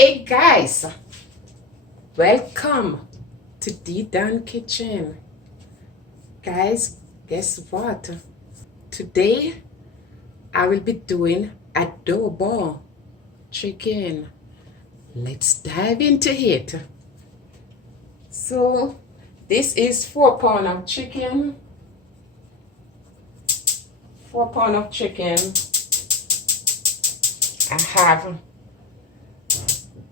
Hey guys, welcome to the Dan Kitchen. Guys, guess what? Today I will be doing adobo chicken. Let's dive into it. So this is 4 pound of chicken. 4 pound of chicken. I have.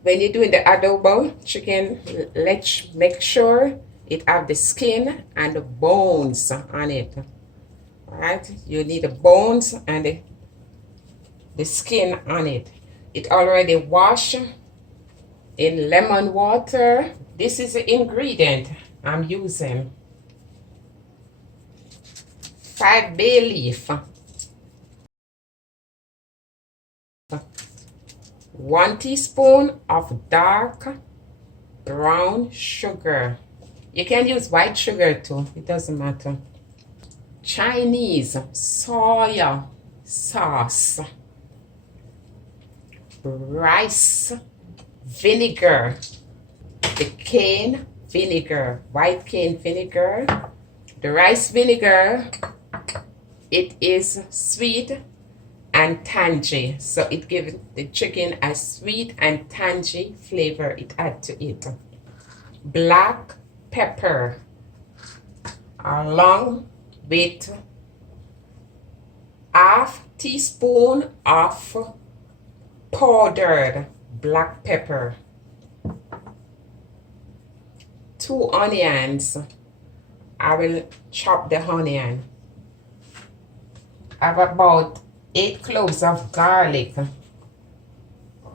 When you're doing the adobo chicken, let's make sure it have the skin and the bones on it. All right, you need the bones and the skin on it. It already washed in lemon water. This is the ingredient I'm using. 5 bay leaf, 1 teaspoon of dark brown sugar. You can use white sugar too, it doesn't matter. Chinese soya sauce, rice vinegar, the cane vinegar, white cane vinegar. The rice vinegar, it is sweet and tangy, so it gives the chicken a sweet and tangy flavor. It adds to it. Black pepper along with half teaspoon of powdered black pepper, 2 onions. I will chop the onion. I have about 8 cloves of garlic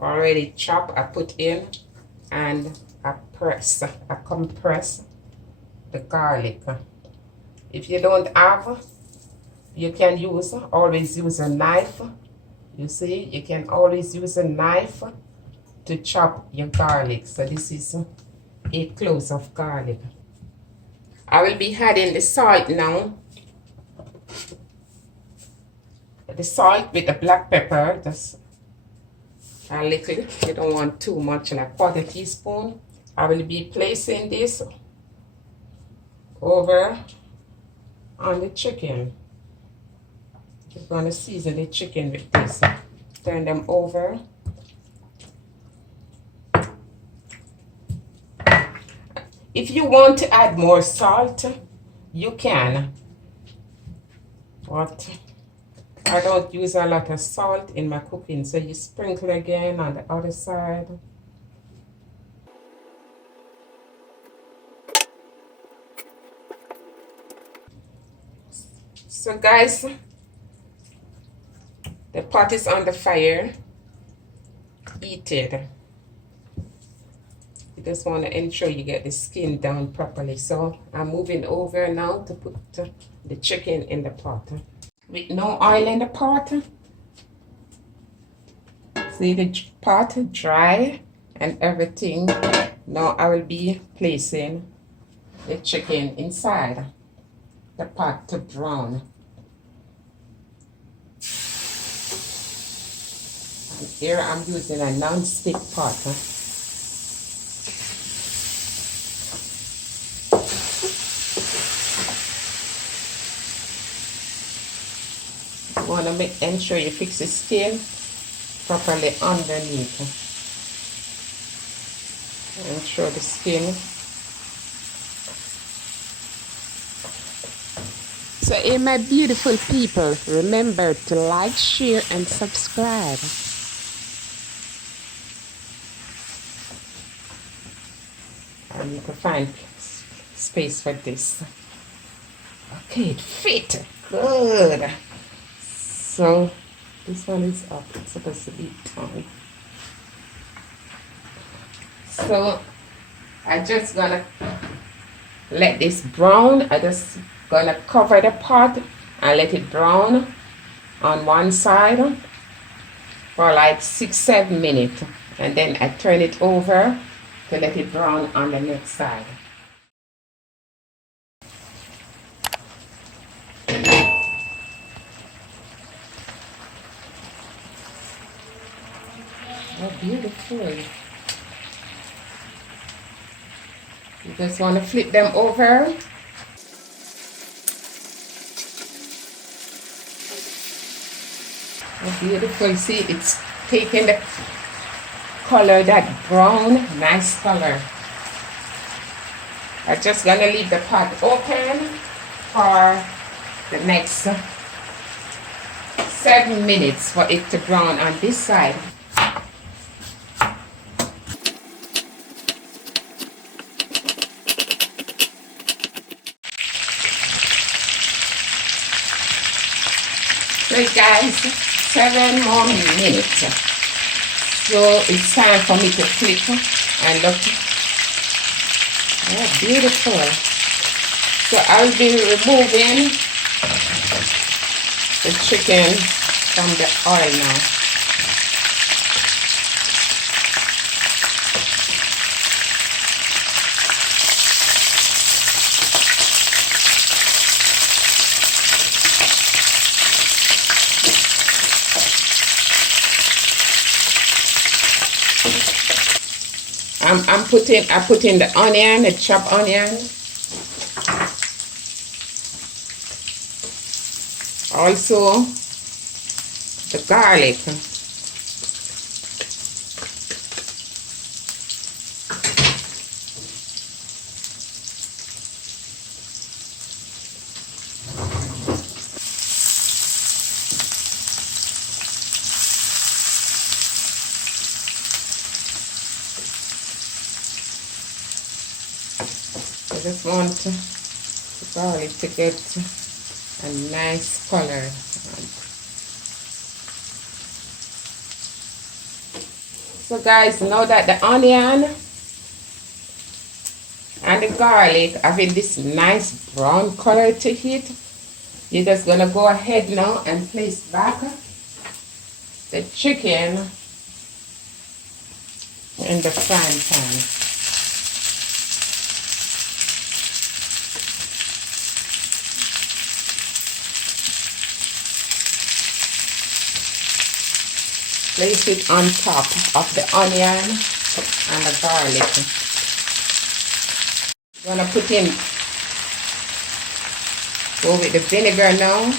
already chopped. I put in and I compress the garlic. If you don't have, you can always use a knife. You see, you can always use a knife to chop your garlic. So this is 8 cloves of garlic. I will be adding the salt now. The salt with the black pepper, just a little. You don't want too much, like 1/4 teaspoon. I will be placing this over on the chicken. Just going to season the chicken with this. Turn them over. If you want to add more salt, you can. But I don't use a lot of salt in my cooking, so you sprinkle again on the other side. So guys, the pot is on the fire, heated. You just want to ensure you get the skin down properly. So I'm moving over now to put the chicken in the pot. With no oil in the pot. See the pot dry and everything. Now I will be placing the chicken inside the pot to brown. And here I'm using a non-stick pot. You want to ensure you fix the skin properly underneath. Ensure the skin. So hey my beautiful people, remember to like, share and subscribe. I need to find space for this. Okay, it fit. Good. So this one is up. It's supposed to be down. So I just gonna let this brown. I just gonna cover the pot and let it brown on one side for like 6-7 minutes, and then I turn it over to let it brown on the next side. Oh, beautiful. Just want to flip them over. Oh, beautiful. See, it's taking the color, that brown, nice color. I'm just gonna leave the pot open for the next 7 minutes for it to brown on this side. So guys, 7 more minutes. So it's time for me to flip and look. Oh, beautiful. So I'll be removing the chicken from the oil now. I put in the onion, the chopped onion. Also the garlic. I just want the garlic to get a nice color. So guys, now that the onion and the garlic having this nice brown color to it, you're just gonna go ahead now and place back the chicken in the frying pan. Place it on top of the onion and the garlic. I'm gonna put in, go with the vinegar now.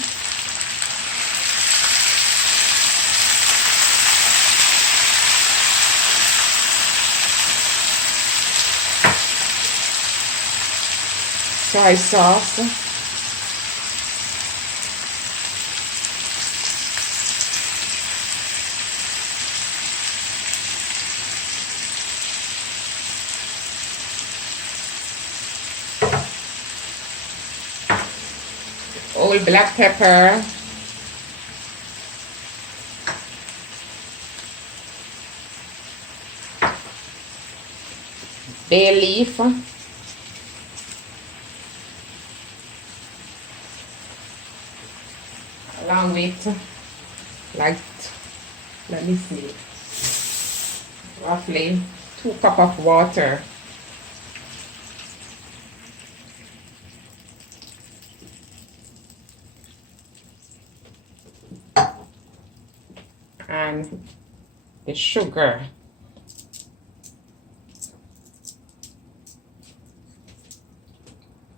Soy sauce. Old black pepper, bay leaf, along with, like, let me see, roughly 2 cups of water. And the sugar.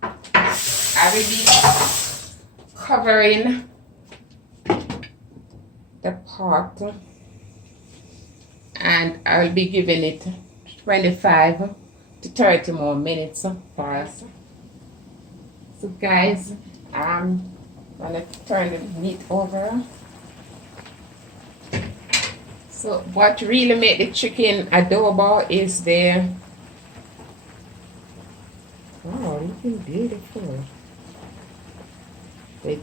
I will be covering the pot and I will be giving it 25 to 30 more minutes for us. So guys, I'm gonna turn the meat over. So what really make the chicken adobo is the, wow, looking beautiful. The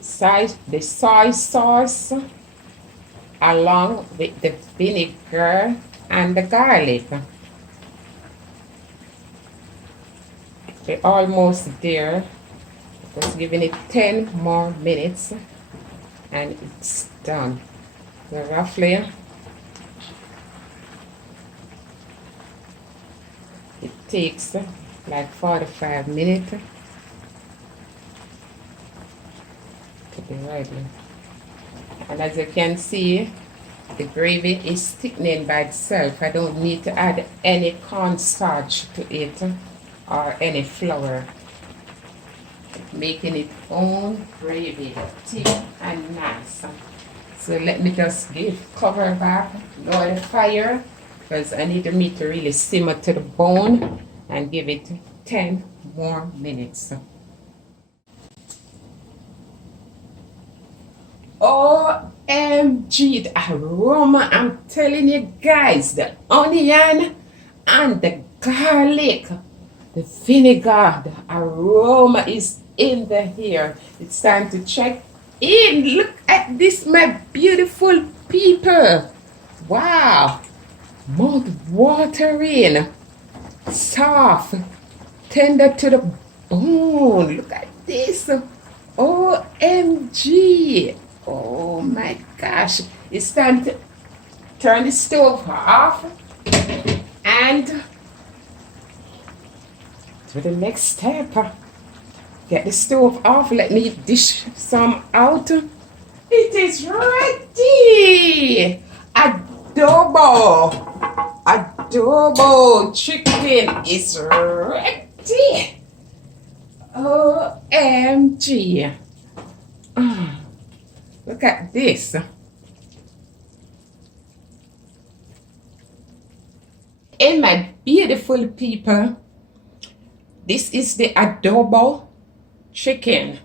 soy sauce along with the vinegar and the garlic. We're almost there. Just giving it 10 more minutes and it's done. So roughly it takes like 45 minutes to be ready. And as you can see, the gravy is thickening by itself. I don't need to add any cornstarch to it. or any flour, making it own gravy, thick and nice. So let me just cover back, lower the fire, because I need the meat to really simmer to the bone, and give it 10 more minutes. OMG, the aroma, I'm telling you guys, the onion and the garlic, the vinegar, the aroma is in the air. It's time to check in. Look at this, my beautiful people. Wow, mouth watering, soft, tender to the bone. Look at this. OMG. Oh my gosh. It's time to turn the stove off and to the next step. Get the stove off. Let me dish some out. It is ready. Adobo. Adobo chicken is ready. OMG. Look at this. And my beautiful people, this is the adobo chicken.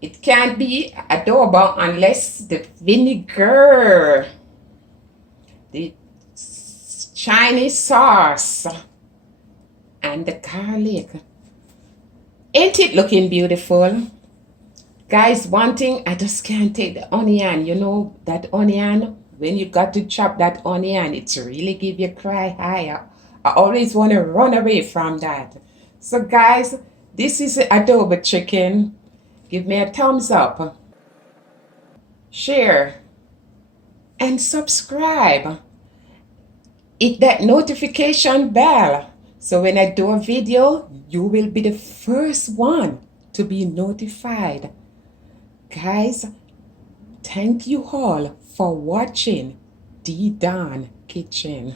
It can't be adobo unless the vinegar, the Chinese sauce, and the garlic. Ain't it looking beautiful? Guys, one thing, I just can't take the onion. You know, that onion, when you got to chop that onion, it's really give you cry higher. I always want to run away from that. So guys, this is the adobo chicken. Give me a thumbs up, share, and subscribe. Hit that notification bell, so when I do a video, you will be the first one to be notified. Guys, thank you all for watching D Don Kitchen.